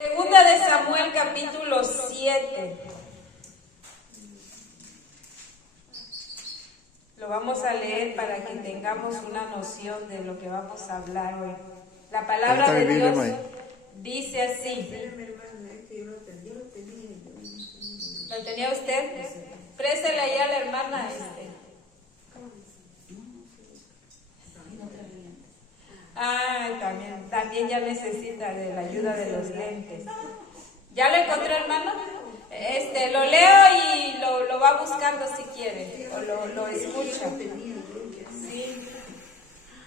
Segunda de Samuel, capítulo 7. Lo vamos a leer para que tengamos una noción de lo que vamos a hablar hoy. La palabra de Dios dice así. ¿Lo tenía usted? Préstele ahí a la hermana. También ya necesita de la ayuda de los lentes. ¿Ya lo encontró, hermano? Lo leo y lo va buscando si quiere, o lo escucha. Sí.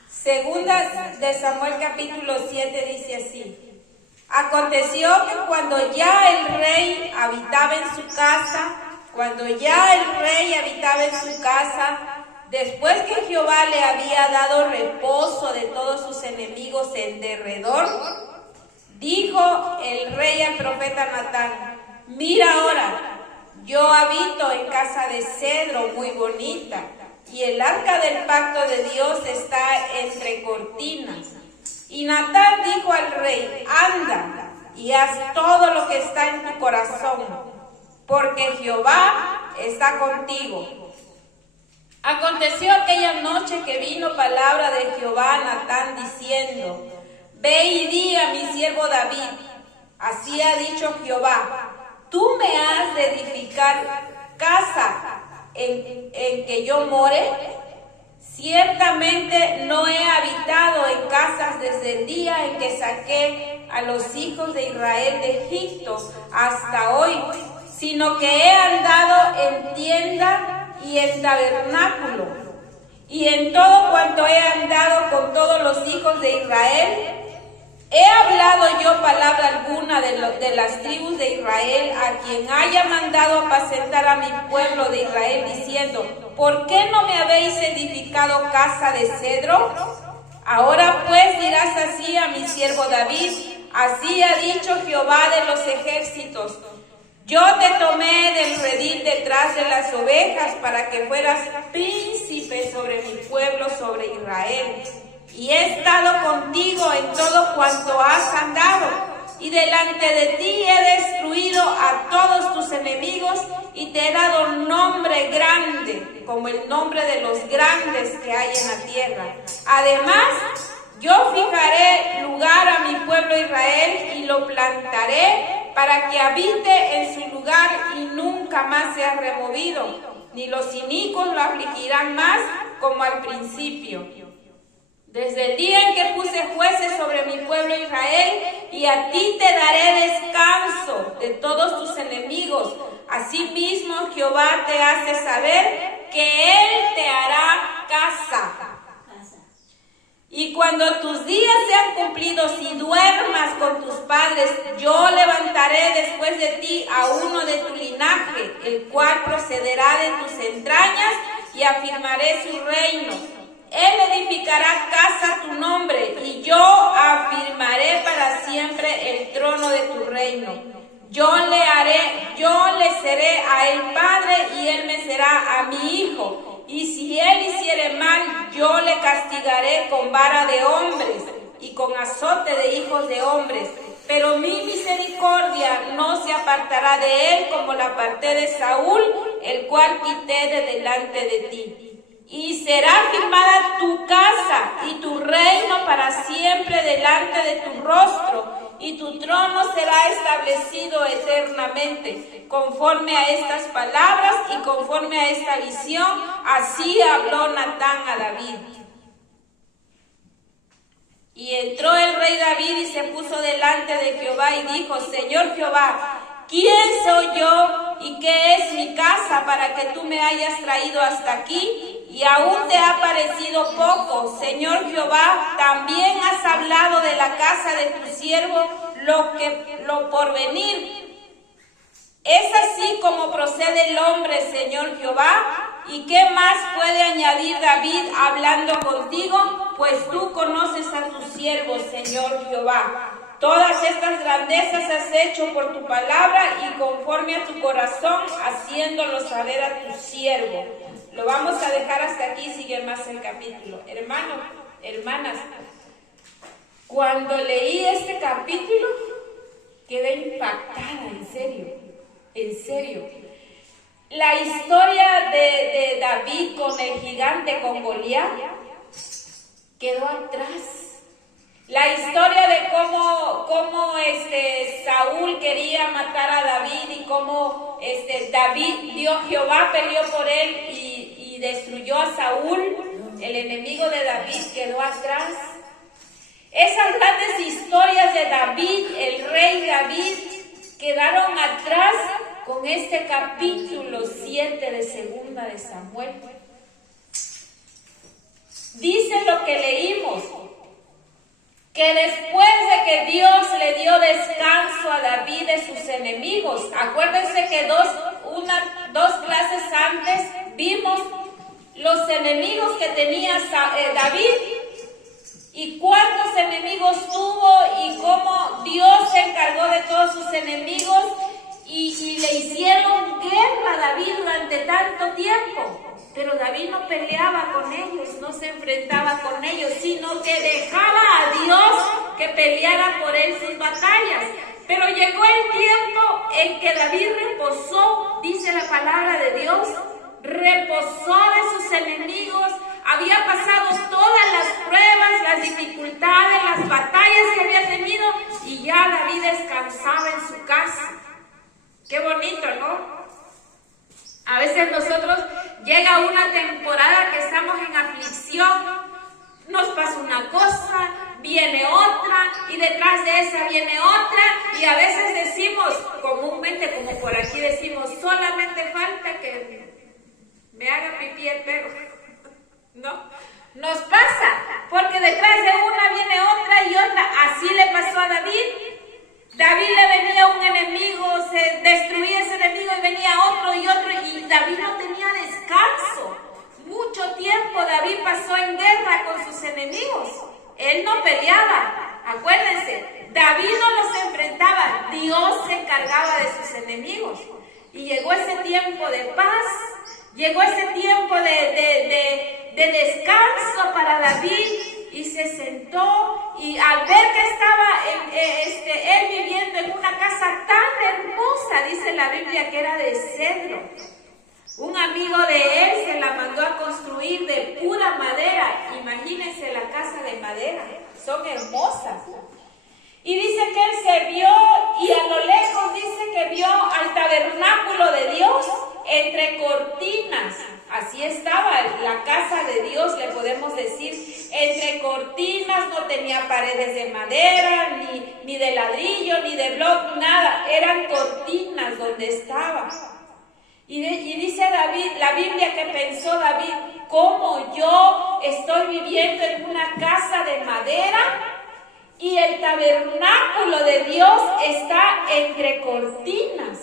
Segunda de Samuel capítulo 7 dice así. Aconteció que cuando ya el rey habitaba en su casa, después que Jehová le había dado reposo de todos sus enemigos en derredor, dijo el rey al profeta Natán: mira ahora, yo habito en casa de cedro muy bonita, y el arca del pacto de Dios está entre cortinas. Y Natán dijo al rey: anda y haz todo lo que está en tu corazón, porque Jehová está contigo. Aconteció aquella noche que vino palabra de Jehová a Natán diciendo: ve y di a mi siervo David, así ha dicho Jehová, tú me has de edificar casa en que yo more. Ciertamente no he habitado en casas desde el día en que saqué a los hijos de Israel de Egipto hasta hoy, sino que he andado en tienda y en tabernáculo, y en todo cuanto he andado con todos los hijos de Israel. ¿He hablado yo palabra alguna de las tribus de Israel a quien haya mandado apacentar a mi pueblo de Israel, diciendo: ¿por qué no me habéis edificado casa de cedro? Ahora pues dirás así a mi siervo David: así ha dicho Jehová de los ejércitos: yo te tomé del redil detrás de las ovejas para que fueras príncipe sobre mi pueblo, sobre Israel. Y he estado contigo en todo cuanto has andado, y delante de ti he destruido a todos tus enemigos, y te he dado nombre grande, como el nombre de los grandes que hay en la tierra. Además, yo fijaré lugar a mi pueblo Israel, y lo plantaré para que habite en su lugar y nunca más sea removido, ni los inicuos lo afligirán más como al principio. Desde el día en que puse jueces sobre mi pueblo Israel, y a ti te daré descanso de todos tus enemigos. Asimismo Jehová te hace saber que Él te hará casa. Y cuando tus días sean cumplidos y duermas con tus padres, yo levantaré después de ti a uno de tu linaje, el cual procederá de tus entrañas, y afirmaré su reino. Él edificará casa a tu nombre, y yo afirmaré para siempre el trono de tu reino. Yo le seré a él padre, y él me será a mi hijo. Y si él hiciere mal, yo le castigaré con vara de hombres y con azote de hijos de hombres. Pero mi misericordia no se apartará de él, como la aparté de Saúl, el cual quité de delante de ti. Y será firmada tu casa y tu reino para siempre delante de tu rostro, y tu trono será establecido eternamente. Conforme a estas palabras y conforme a esta visión, así habló Natán a David. Y entró el rey David y se puso delante de Jehová y dijo: Señor Jehová, ¿quién soy yo y qué es mi casa para que tú me hayas traído hasta aquí? Y aún te ha parecido poco, Señor Jehová. También has hablado de la casa de tu siervo lo por venir. ¿Es así como procede el hombre, Señor Jehová? ¿Y qué más puede añadir David hablando contigo? Pues tú conoces a tu siervo, Señor Jehová. Todas estas grandezas has hecho por tu palabra y conforme a tu corazón, haciéndolo saber a tu siervo. Lo vamos a dejar hasta aquí, sigue más el capítulo. Hermanos, hermanas, cuando leí este capítulo, quedé impactada, en serio, en serio. La historia de David con el gigante, con Goliat, quedó atrás. La historia de cómo Saúl quería matar a David y cómo Jehová peleó por él y destruyó a Saúl, el enemigo de David, quedó atrás. Esas grandes historias de David, el rey David, quedaron atrás con este capítulo 7 de Segunda de Samuel. Dice lo que leímos, que después de que Dios le dio descanso a David de sus enemigos, acuérdense que dos clases antes vimos los enemigos que tenía David y cuántos enemigos tuvo y cómo Dios se encargó de todos sus enemigos y le hicieron guerra a David durante tanto tiempo. Pero David no peleaba con ellos, no se enfrentaba con ellos, sino que dejaba a Dios que peleara por él sus batallas. Pero llegó el tiempo en que David reposó, dice la palabra de Dios, reposó de sus enemigos, había pasado todas las pruebas, las dificultades, las batallas que había tenido y ya David descansaba en su casa. Qué bonito, ¿no? A veces nosotros llega una temporada que estamos en aflicción, nos pasa una cosa, viene otra y detrás de esa viene otra y a veces decimos, comúnmente como por aquí decimos, solamente falta que me haga pipí el perro. No, nos pasa, porque detrás de una viene otra y otra. Así le pasó a David. David le venía un enemigo, se destruía ese enemigo y venía otro y otro, y David no tenía descanso. Mucho tiempo David pasó en guerra con sus enemigos. Él no peleaba, acuérdense, David no los enfrentaba, Dios se encargaba de sus enemigos. Y llegó ese tiempo de paz, llegó ese tiempo de descanso para David. Y se sentó y al ver que estaba él viviendo en una casa tan hermosa, dice la Biblia que era de cedro. Un amigo de él se la mandó a construir de pura madera. Imagínense la casa de madera, son hermosas. Y dice que él se vio y a lo lejos dice que vio al tabernáculo de Dios entre cortinas. Así estaba la casa de Dios, le podemos decir, entre cortinas, no tenía paredes de madera, ni de ladrillo, ni de bloc, nada, eran cortinas donde estaba. Y dice David, la Biblia que pensó David, ¿cómo yo estoy viviendo en una casa de madera? Y el tabernáculo de Dios está entre cortinas.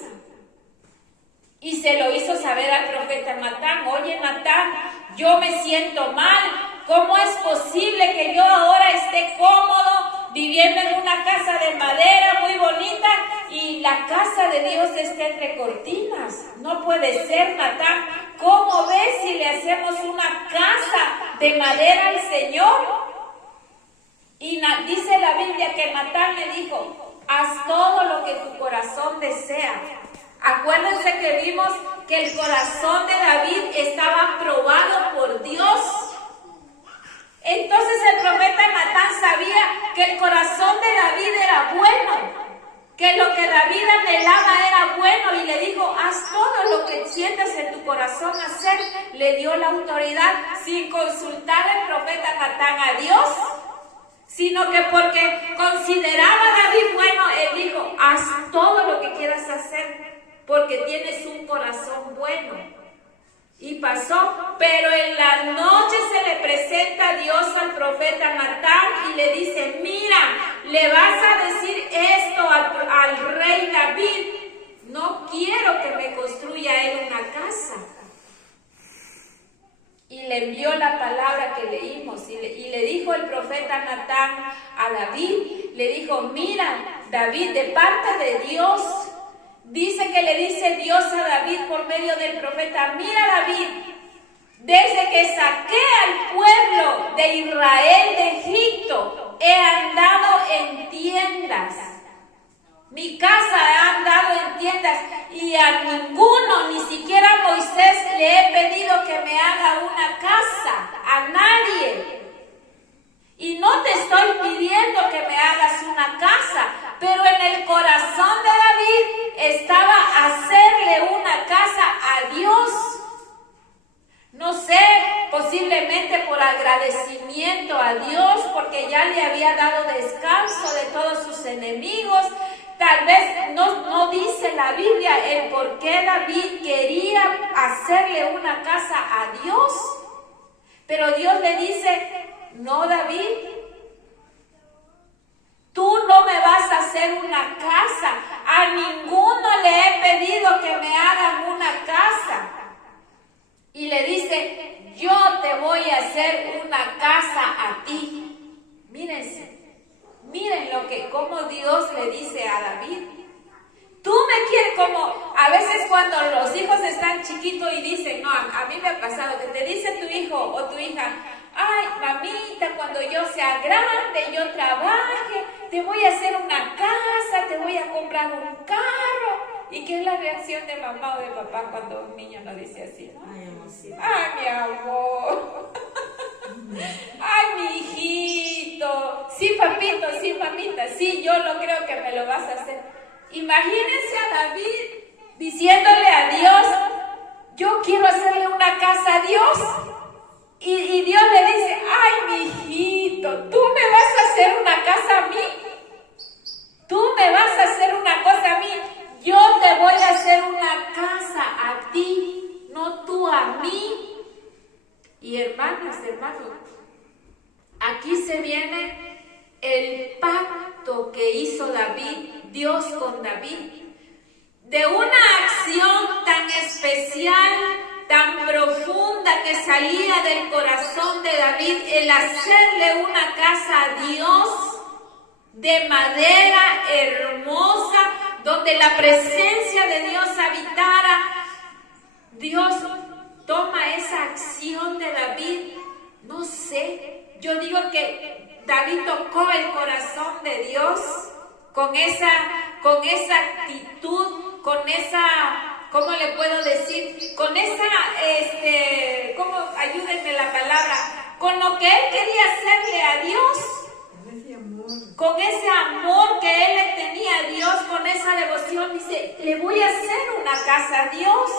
Y se lo hizo saber al profeta Natán. Oye, Natán, yo me siento mal. ¿Cómo es posible que yo ahora esté cómodo viviendo en una casa de madera muy bonita y la casa de Dios esté entre cortinas? No puede ser, Natán. ¿Cómo ves si le hacemos una casa de madera al Señor? Y dice la Biblia que Natán le dijo, haz todo lo que tu corazón desea. Acuérdense que vimos que el corazón de David estaba aprobado por Dios. Entonces el profeta Natán sabía que el corazón de David era bueno, que lo que David anhelaba era bueno y le dijo, haz todo lo que sientas en tu corazón hacer. Le dio la autoridad sin consultar al profeta Natán a Dios, sino que porque consideraba a David bueno, él dijo, haz todo lo que quieras hacer, porque tienes un corazón bueno. Y pasó, pero en la noche se le presenta Dios al profeta Natán y le dice, mira, le vas a decir esto al rey David, no quiero que me construya él una casa. Y le envió la palabra que leímos y le dijo el profeta Natán a David, le dijo, mira, David, de parte de Dios, dice que le dice Dios a David por medio del profeta, mira David, desde que saqué al pueblo de Israel de Egipto, he andado en tiendas Mi casa ha andado en tiendas y a ninguno, ni siquiera a Moisés, le he pedido que me haga una casa, a nadie. Y no te estoy pidiendo que me hagas una casa, pero en el corazón de David estaba hacerle una casa a Dios. No sé, posiblemente por agradecimiento a Dios, porque ya le había dado descanso de todos sus enemigos. Tal vez no dice la Biblia el por qué David quería hacerle una casa a Dios. Pero Dios le dice: no, David, tú no me vas a hacer una casa. A ninguno le he pedido que me hagan una casa. Y le dice: yo te voy a hacer una casa a ti. Miren cómo Dios le dice a David. Tú me quieres, como a veces cuando los hijos están chiquitos y dicen, no, a mí me ha pasado que te dice tu hijo o tu hija: ay, mamita, cuando yo sea grande, yo trabaje, te voy a hacer una casa, te voy a comprar un carro. ¿Y qué es la reacción de mamá o de papá cuando un niño nos dice así? Ay, mi amor. Ay, mi hijito. Sí, papito, sí, mamita, sí, yo lo creo que me lo vas a hacer. Imagínense a David diciéndole a Dios: yo quiero hacerle una casa a Dios. Y Dios le dice: ay, mi hijito, ¿tú me vas a hacer una casa a mí? ¿Tú me vas a hacer una cosa a mí? Yo te voy a hacer una casa a ti, no tú a mí. Y hermanos, aquí se viene el pacto que hizo Dios con David, de una acción tan especial, tan profunda que salía del corazón de David, el hacerle una casa a Dios de madera hermosa, donde la presencia de Dios habitara. Dios toma esa acción de David, no sé, yo digo que David tocó el corazón de Dios con esa actitud, con esa, ¿cómo le puedo decir? Con esa, ayúdenme la palabra, con lo que él quería hacerle a Dios. Con ese amor que él le tenía a Dios, con esa devoción, dice: le voy a hacer una casa a Dios,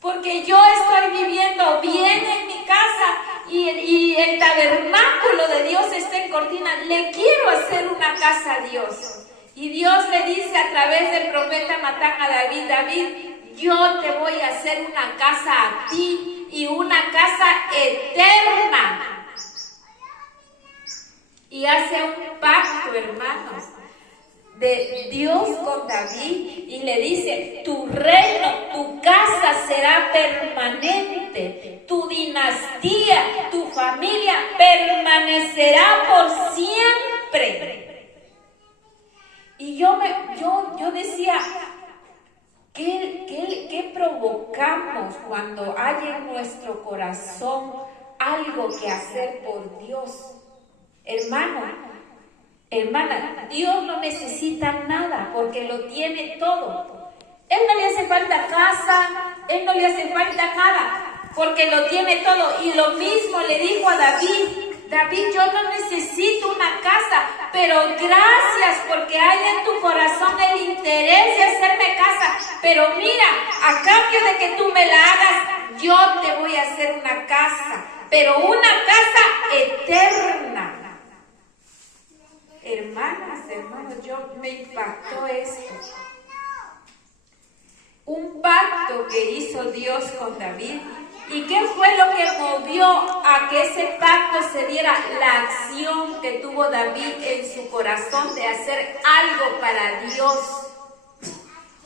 porque yo estoy viviendo bien en mi casa y el tabernáculo de Dios está en Cortina. Le quiero hacer una casa a Dios. Y Dios le dice a través del profeta Natán a David: David, yo te voy a hacer una casa a ti, y una casa eterna. Y hace un pacto, hermanos, de Dios con David, y le dice: tu reino, tu casa será permanente, tu dinastía, tu familia permanecerá por siempre. Y yo decía, ¿qué provocamos cuando hay en nuestro corazón algo que hacer por Dios? Hermano, hermana, Dios no necesita nada porque lo tiene todo. Él no le hace falta casa, Él no le hace falta nada porque lo tiene todo. Y lo mismo le dijo a David: David, yo no necesito una casa, pero gracias porque hay en tu corazón el interés de hacerme casa. Pero mira, a cambio de que tú me la hagas, yo te voy a hacer una casa, pero una casa eterna. Hermanos, me impactó esto. Un pacto que hizo Dios con David. ¿Y qué fue lo que movió a que ese pacto se diera? La acción que tuvo David en su corazón de hacer algo para Dios.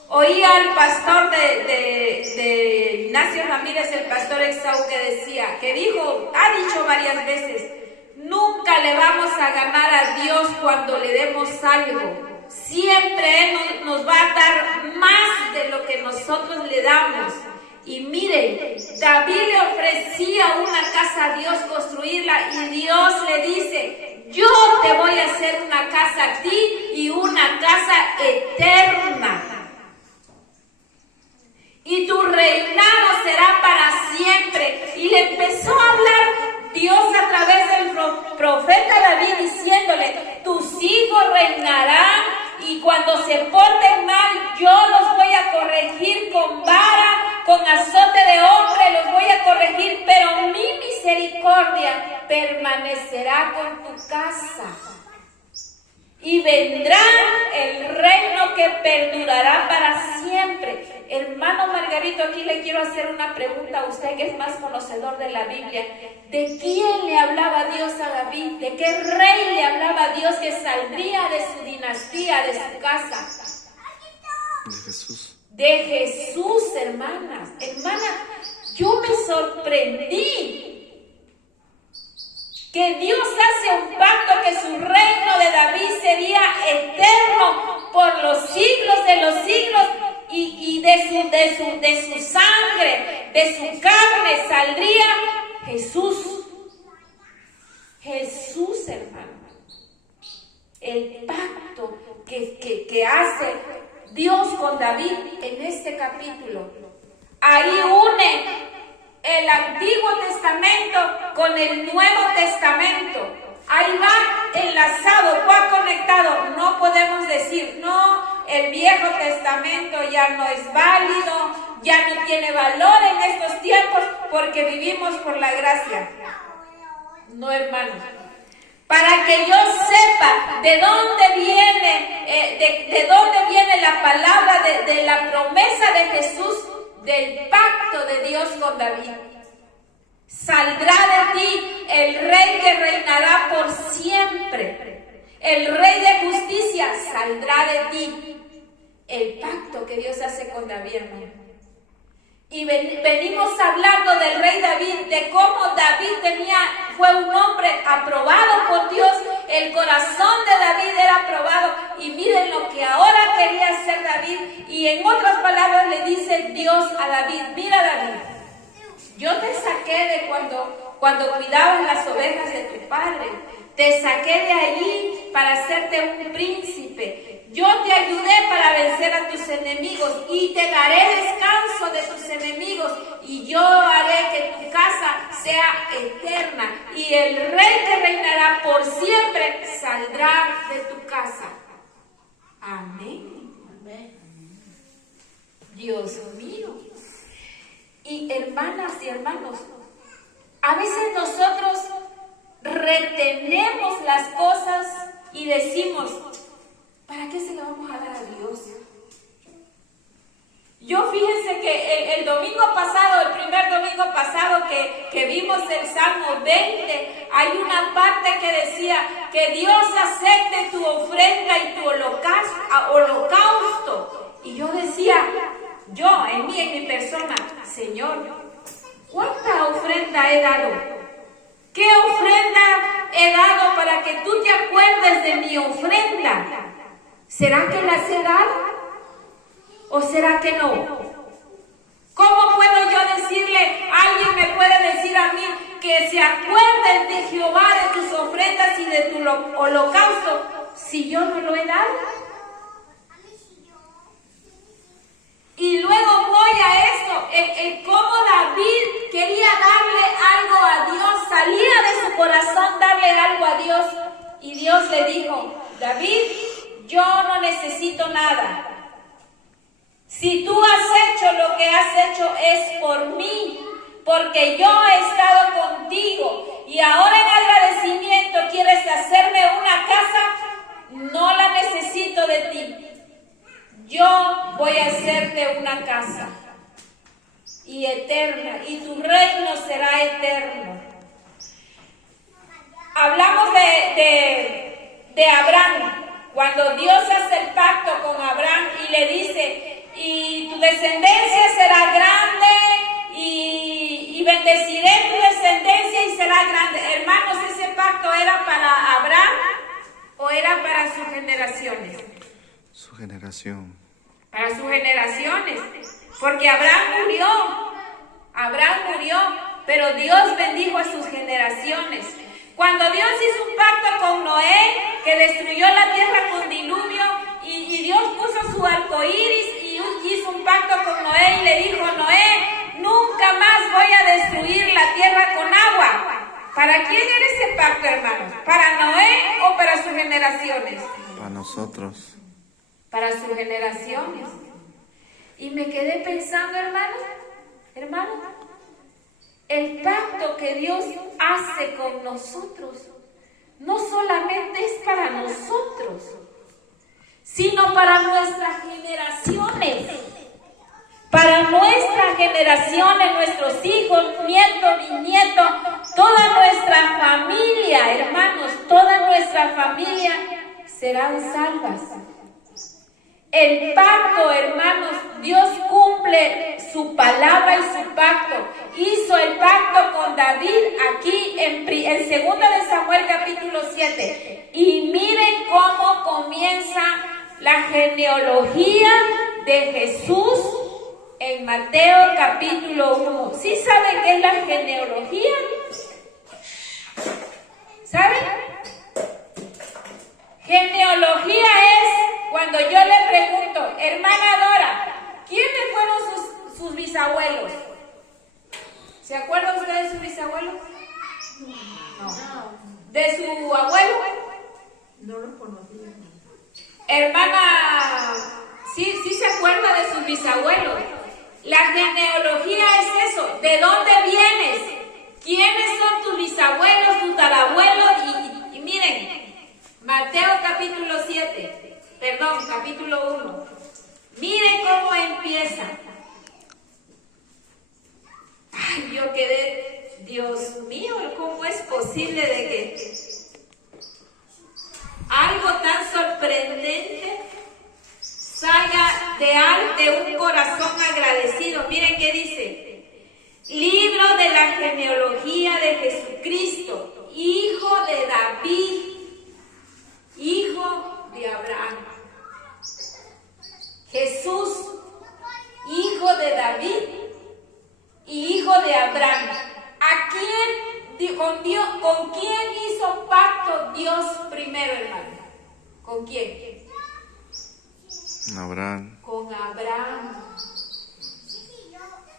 Oí al pastor de Ignacio Ramírez, el pastor Exau, que ha dicho varias veces: nunca le vamos a ganar a Dios cuando le demos algo. Siempre Él nos va a dar más de lo que nosotros le damos. Y miren, David le ofrecía una casa a Dios construirla, y Dios le dice: yo te voy a hacer una casa a ti y una casa eterna. Y tu reinado será para siempre. Y le empezó a hablar Dios a través del profeta David diciéndole, tus hijos reinarán y cuando se porten mal yo los voy a corregir con vara, con azote de hombre los voy a corregir, pero mi misericordia permanecerá con tu casa. Y vendrá el reino que perdurará para siempre. Hermano Margarito, aquí le quiero hacer una pregunta a usted que es más conocedor de la Biblia. ¿De quién le hablaba Dios a David? ¿De qué rey le hablaba Dios que saldría de su dinastía, de su casa? De Jesús. De Jesús, hermanas. Hermana, yo me sorprendí que Dios hace un pacto que su reino de David sería eterno por los siglos de los siglos y de su sangre, de su carne saldría Jesús. Jesús, hermano. El pacto que hace Dios con David en este capítulo. Ahí une el Antiguo Testamento con el Nuevo Testamento. Ahí va enlazado, va conectado. No podemos decir, no, el Viejo Testamento ya no es válido, ya no tiene valor en estos tiempos porque vivimos por la gracia. No, hermanos. Para que yo sepa de dónde viene, de dónde viene la palabra de la promesa de Jesús, del pacto de Dios con David. Saldrá de ti el rey que reinará por siempre. El rey de justicia saldrá de ti. El pacto que Dios hace con David, hermano. Y venimos hablando del rey David, de cómo David fue un hombre aprobado por Dios. El corazón de David era aprobado. Y miren lo que ahora quería hacer David. Y en otras palabras le dice Dios a David, mira David, yo te saqué de cuando cuidabas las ovejas de tu padre. Te saqué de allí para hacerte un príncipe. Yo te ayudé para vencer a tus enemigos y te daré descanso de tus enemigos y yo haré que tu casa sea eterna y el rey que reinará por siempre saldrá de tu casa. Amén. Dios mío. Y hermanas y hermanos, a veces nosotros retenemos las cosas y decimos, ¿para qué se le vamos a dar a Dios? Yo fíjense que el domingo pasado, el primer domingo pasado que vimos el Salmo 20, hay una parte que decía que Dios acepte tu ofrenda y tu holocausto. Y yo decía, en mi persona, Señor, ¿cuánta ofrenda he dado? ¿Qué ofrenda he dado para que tú te acuerdes de mi ofrenda? ¿Será que las he dado? ¿O será que no? ¿Cómo puedo yo decirle, alguien me puede decir a mí que se acuerden de Jehová de tus ofrendas y de tu holocausto si yo no lo he dado? Y luego voy a esto, en cómo David quería darle algo a Dios, salía de su corazón darle algo a Dios. Y Dios le dijo, David, yo no necesito nada. Si tú has hecho lo que has hecho es por mí, porque yo he estado contigo y ahora en agradecimiento quieres hacerme una casa, no la necesito de ti. Yo voy a hacerte una casa y eterna, y tu reino será eterno. Hablamos de Abraham, cuando Dios hace el pacto con Abraham y le dice, y tu descendencia será grande, y bendeciré tu descendencia y será grande. Hermanos, ¿ese pacto era para Abraham o era para sus generaciones? Su generación. Para sus generaciones, porque Abraham murió, pero Dios bendijo a sus generaciones. Cuando Dios hizo un pacto con Noé, que destruyó la tierra con diluvio, y Dios puso su arco iris y hizo un pacto con Noé y le dijo: Noé, nunca más voy a destruir la tierra con agua. ¿Para quién era ese pacto, hermanos? ¿Para Noé o para sus generaciones? Para nosotros. Para sus generaciones. Y me quedé pensando, hermanos, el pacto que Dios hace con nosotros no solamente es para nosotros, sino para nuestras generaciones. Para nuestras generaciones, nuestros hijos, nietos, bisnietos, toda nuestra familia, hermanos, toda nuestra familia serán salvas. El pacto, hermanos, Dios cumple su palabra y su pacto. Hizo el pacto con David aquí en 2 de Samuel capítulo 7. Y miren cómo comienza la genealogía de Jesús en Mateo capítulo 1. ¿Sí saben qué es la genealogía? ¿Saben? Genealogía es cuando yo le pregunto: hermana Dora, ¿quiénes fueron sus bisabuelos? ¿Se acuerdan ustedes de sus bisabuelos? No. ¿De su abuelo? No los conocía. Hermana, sí se acuerda de sus bisabuelos. La genealogía es eso: ¿de dónde vienes? ¿Quiénes son tus bisabuelos, tus tatarabuelos? Y miren, Mateo capítulo 1. Miren cómo empieza. Ay, yo quedé, Dios mío, ¿cómo es posible de que algo tan sorprendente salga de un corazón agradecido? Miren qué dice: libro de la genealogía de Jesucristo, hijo de David, hijo de Abraham. Jesús, hijo de David y hijo de Abraham. ¿Con quién hizo pacto Dios primero, hermano? ¿Con quién? Abraham. Con Abraham.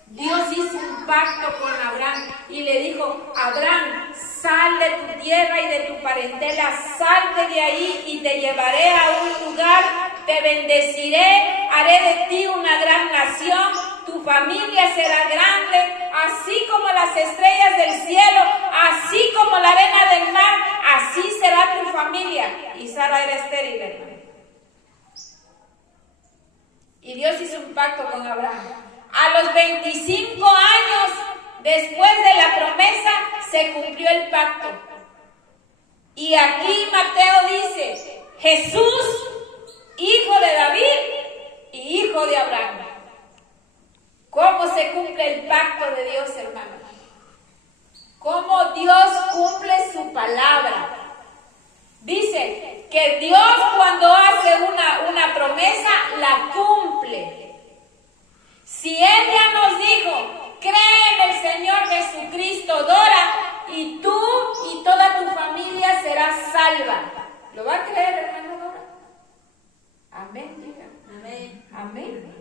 Dios hizo un pacto con Abraham y le dijo: Abraham, sal de tu tierra y de tu parentela, salte de ahí y te llevaré a un lugar, te bendeciré, haré de ti una gran nación, tu familia será grande, así como las estrellas del cielo, así como la arena del mar, así será tu familia. Y Sara era estéril, hermano. Y Dios hizo un pacto con Abraham. A los 25 años después de la promesa se cumplió el pacto. Y aquí Mateo dice: Jesús, hijo de David y hijo de Abraham. ¿Cómo se cumple el pacto de Dios, hermanos? ¿Cómo Dios cumple su palabra? Dice que Dios, cuando hace una promesa, la cumple. Si Él ya nos dijo: cree en el Señor Jesucristo, Dora, y tú y toda tu familia serás salva. ¿Lo va a creer, hermano Dora? Amén, diga. Amén. Amén.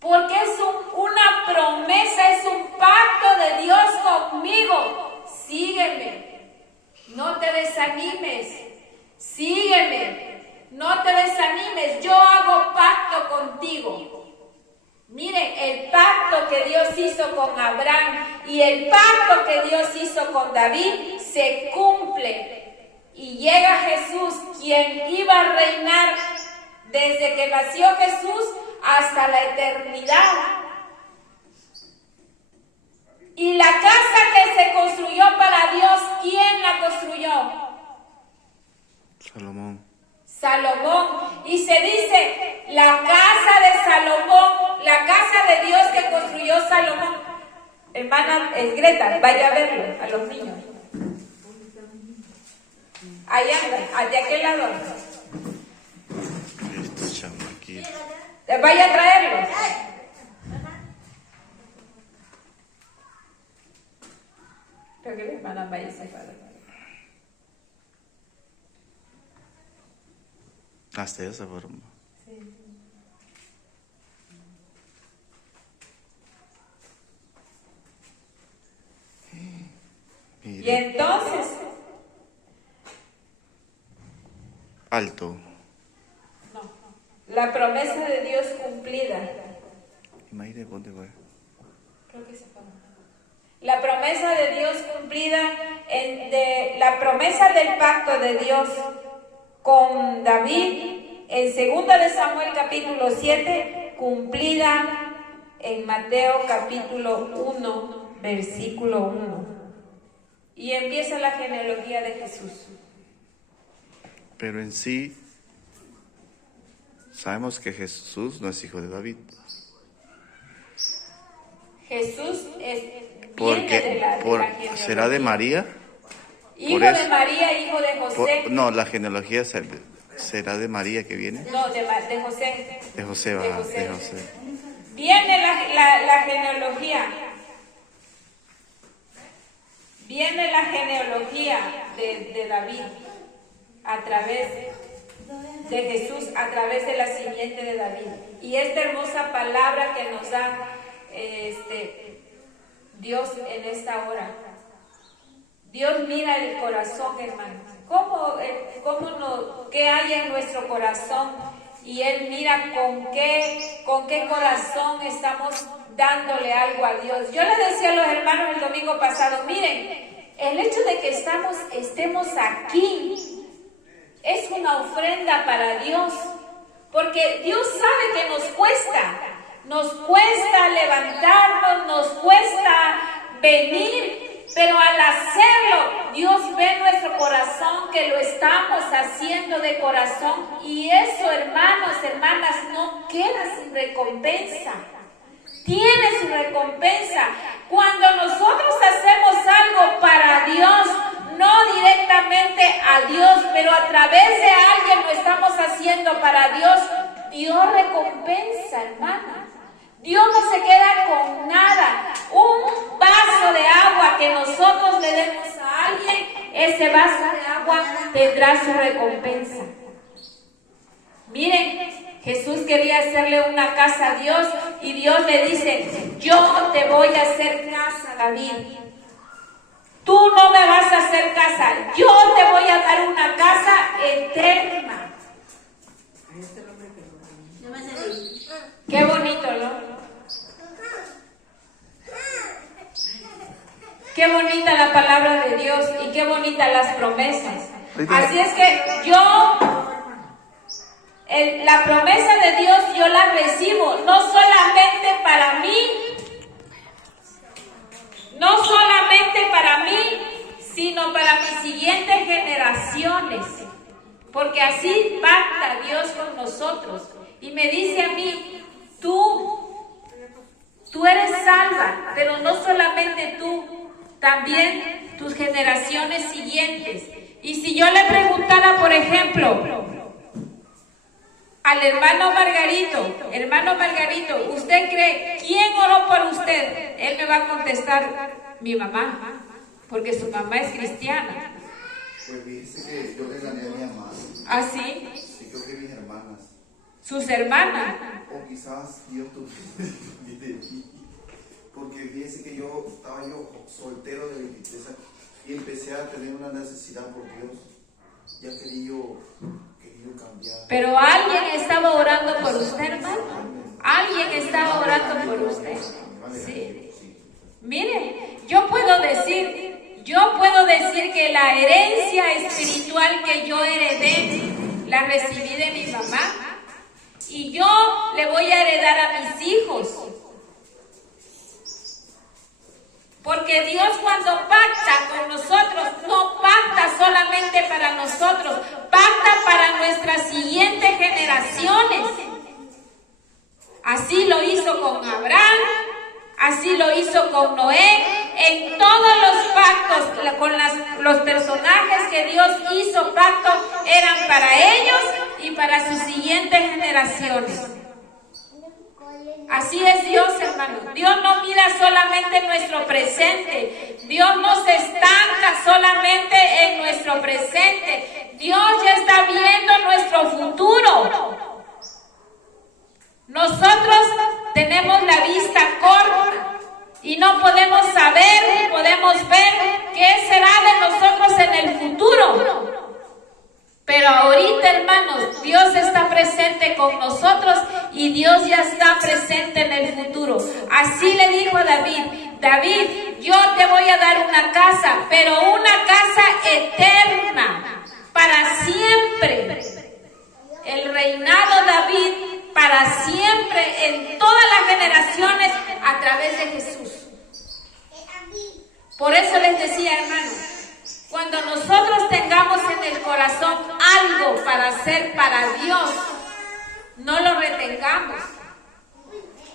Porque es una promesa, es un pacto de Dios conmigo. Sígueme, no te desanimes. Sígueme, no te desanimes. Yo hago pacto contigo. Miren, el pacto que Dios hizo con Abraham y el pacto que Dios hizo con David se cumple. Y llega Jesús, quien iba a reinar desde que nació Jesús hasta la eternidad. Y la casa que se construyó para Dios, ¿quién la construyó? Salomón. Y se dice, la casa de Salomón, la casa de Dios que construyó Salomón. Hermana Greta, vaya a verlo, a los niños. Ahí anda, de aquel lado. Estos chamaquitos. Vaya a traerlos. Creo que la hermana vaya a separar. Hasta esa forma. Sí. Y Mire, entonces, alto. la promesa de Dios cumplida. Imagínate, ponte, güey. Creo que se fue. La promesa de Dios cumplida, la promesa del pacto de Dios con David, en 2 de Samuel capítulo 7, cumplida en Mateo capítulo 1, versículo 1. Y empieza la genealogía de Jesús. Pero en sí, sabemos que Jesús no es hijo de David. Jesús viene Porque de la genealogía. será de María. Hijo por eso- de María, hijo de José. No, la genealogía será de María que viene. No, de José. De José, va, de José. Viene la genealogía. Viene la genealogía de David a través de Jesús, a través de la simiente de David. Y esta hermosa palabra que nos da Dios en esta hora. Dios mira el corazón, hermanos. ¿Qué hay en nuestro corazón? Y Él mira con qué corazón estamos dándole algo a Dios. Yo les decía a los hermanos el domingo pasado, miren, el hecho de que estemos aquí es una ofrenda para Dios, porque Dios sabe que nos cuesta levantarnos, nos cuesta venir, pero al hacerlo, Dios ve nuestro corazón, que lo estamos haciendo de corazón, y eso, hermanos, hermanas, no queda sin recompensa. Tiene su recompensa. Cuando nosotros hacemos algo para Dios, no directamente a Dios, pero a través de alguien lo estamos haciendo para Dios, Dios recompensa, hermana. Dios no se queda con nada. Un vaso de agua que nosotros le demos a alguien, ese vaso de agua tendrá su recompensa. Miren, Jesús quería hacerle una casa a Dios y Dios le dice, yo te voy a hacer casa, David. Tú no me vas a hacer casa, yo te voy a dar una casa eterna. Qué bonito, ¿no? Qué bonita la palabra de Dios y qué bonitas las promesas. Así es que la promesa de Dios yo la recibo, no solamente para mí, sino para mis siguientes generaciones, porque así pacta Dios con nosotros y me dice a mí, tú eres salva, pero no solamente tú, también tus generaciones siguientes. Y si yo le preguntara, por ejemplo, al hermano Margarito, ¿usted cree quién oró por usted? Él me va a contestar, mi mamá, porque su mamá es cristiana. Pues dice que yo le gané a mi hermana. ¿Ah, sí? Sí, creo que mis hermanas. Sus hermanas. O quizás Dios tuvo de mí. Porque fíjese que estaba soltero de 23 años y empecé a tener una necesidad por Dios. Ya quería cambiar. Pero alguien estaba orando por usted, hermano. Alguien estaba orando por usted. Sí. Mire, yo puedo decir que la herencia espiritual que yo heredé, la recibí de mi mamá. Y yo le voy a heredar a mis hijos. Porque Dios cuando pacta con nosotros, no pacta solamente para nosotros, pacta para nuestras siguientes generaciones. Así lo hizo con Abraham, así lo hizo con Noé, en todos los pactos, con los personajes que Dios hizo pacto, eran para ellos y para sus siguientes generaciones. Así es Dios, hermano. Dios no mira solamente nuestro presente. Dios no se estanca solamente en nuestro presente. Dios ya está viendo nuestro futuro. Nosotros tenemos la vista corta y no podemos saber ni podemos ver qué será de nosotros en el futuro. Pero ahorita, hermanos, Dios está presente con nosotros y Dios ya está presente en el futuro. Así le dijo a David: David, yo te voy a dar una casa, pero una casa eterna, para siempre. El reinado de David para siempre, en todas las generaciones, a través de Jesús. Por eso les decía, hermanos, cuando nosotros tengamos en el corazón algo para hacer para Dios, no lo retengamos.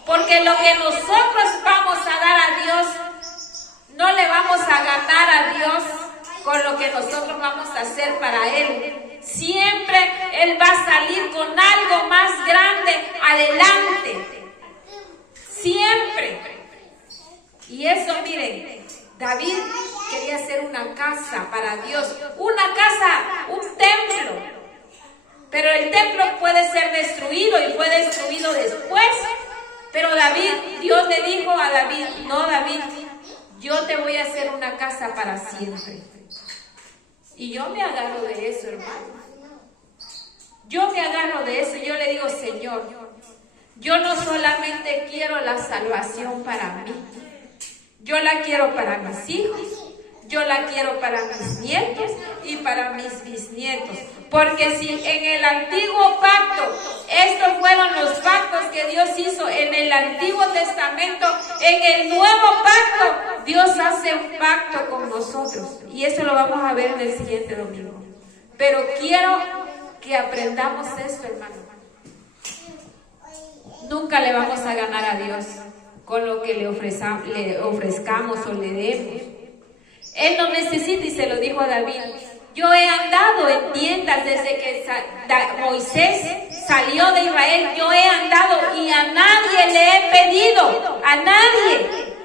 Porque lo que nosotros vamos a dar a Dios, no le vamos a ganar a Dios con lo que nosotros vamos a hacer para Él. Siempre Él va a salir con algo más grande adelante. Siempre. Y eso, miren, David quería hacer una casa para Dios, una casa, un templo. Pero el templo puede ser destruido y fue destruido después. Pero Dios le dijo a David: no, David, yo te voy a hacer una casa para siempre. Y yo me agarro de eso, hermano. Yo me agarro de eso. Yo le digo: Señor, yo no solamente quiero la salvación para mí. Yo la quiero para mis hijos, yo la quiero para mis nietos y para mis bisnietos. Porque si en el antiguo pacto, estos fueron los pactos que Dios hizo en el Antiguo Testamento, en el Nuevo Pacto, Dios hace un pacto con nosotros. Y eso lo vamos a ver en el siguiente domingo. Pero quiero que aprendamos esto, hermano. Nunca le vamos a ganar a Dios con lo que le ofrezcamos o le demos. Él no necesita, y se lo dijo a David: yo he andado en tiendas desde que Moisés salió de Israel. Yo he andado y a nadie le he pedido, a nadie.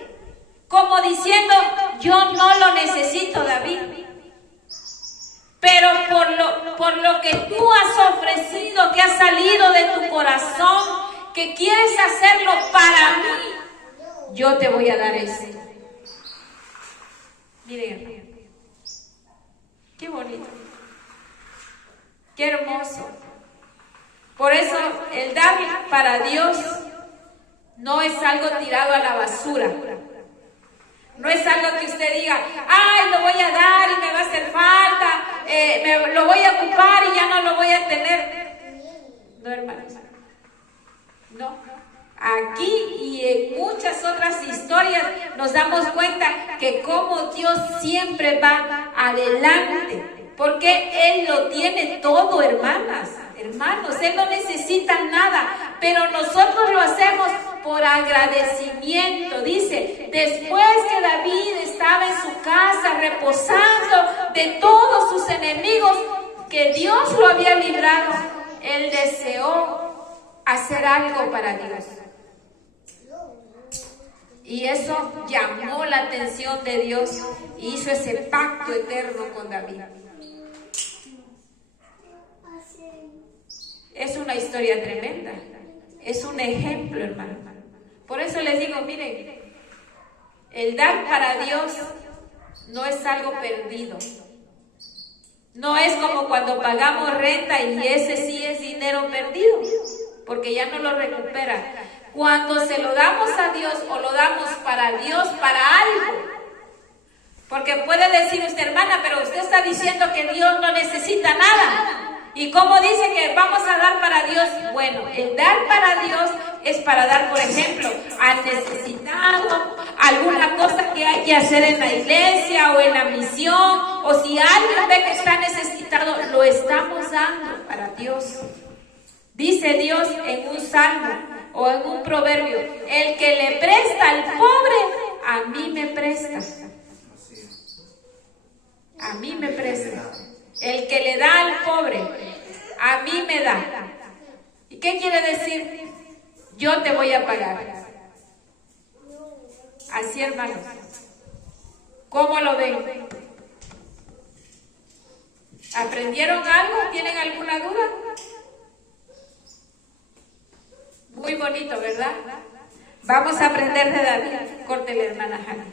Como diciendo: yo no lo necesito, David. Pero por lo que tú has ofrecido, que ha salido de tu corazón, que quieres hacerlo para mí, yo te voy a dar eso. Miren, qué bonito, qué hermoso. Por eso el dar para Dios no es algo tirado a la basura. No es algo que usted diga: ay, lo voy a dar y me va a hacer falta, lo voy a ocupar y ya no lo voy a tener. No, hermanos. No. Aquí y en muchas otras historias nos damos cuenta que como Dios siempre va adelante, porque Él lo tiene todo, hermanos, Él no necesita nada, pero nosotros lo hacemos por agradecimiento. Dice: después que David estaba en su casa reposando de todos sus enemigos, que Dios lo había librado, él deseó hacer algo para Dios. Y eso llamó la atención de Dios y hizo ese pacto eterno con David. Es una historia tremenda. Es un ejemplo, hermano. Por eso les digo, miren, el dar para Dios no es algo perdido. No es como cuando pagamos renta y ese sí es dinero perdido, porque ya no lo recupera. Cuando se lo damos a Dios o lo damos para Dios, para algo. Porque puede decir usted: hermana, pero usted está diciendo que Dios no necesita nada. ¿Y cómo dice que vamos a dar para Dios? Bueno, el dar para Dios es para dar, por ejemplo, al necesitado, alguna cosa que hay que hacer en la iglesia o en la misión, o si alguien ve que está necesitado, lo estamos dando para Dios. Dice Dios en un salmo o en un proverbio: el que le presta al pobre, a mí me presta. A mí me presta. El que le da al pobre, a mí me da. ¿Y qué quiere decir? yo te voy a pagar. Así, hermanos. ¿Cómo lo ven? ¿Aprendieron algo? ¿Tienen alguna duda? Muy bonito, ¿verdad? Vamos a aprender de David. Córtele, hermana Hanna.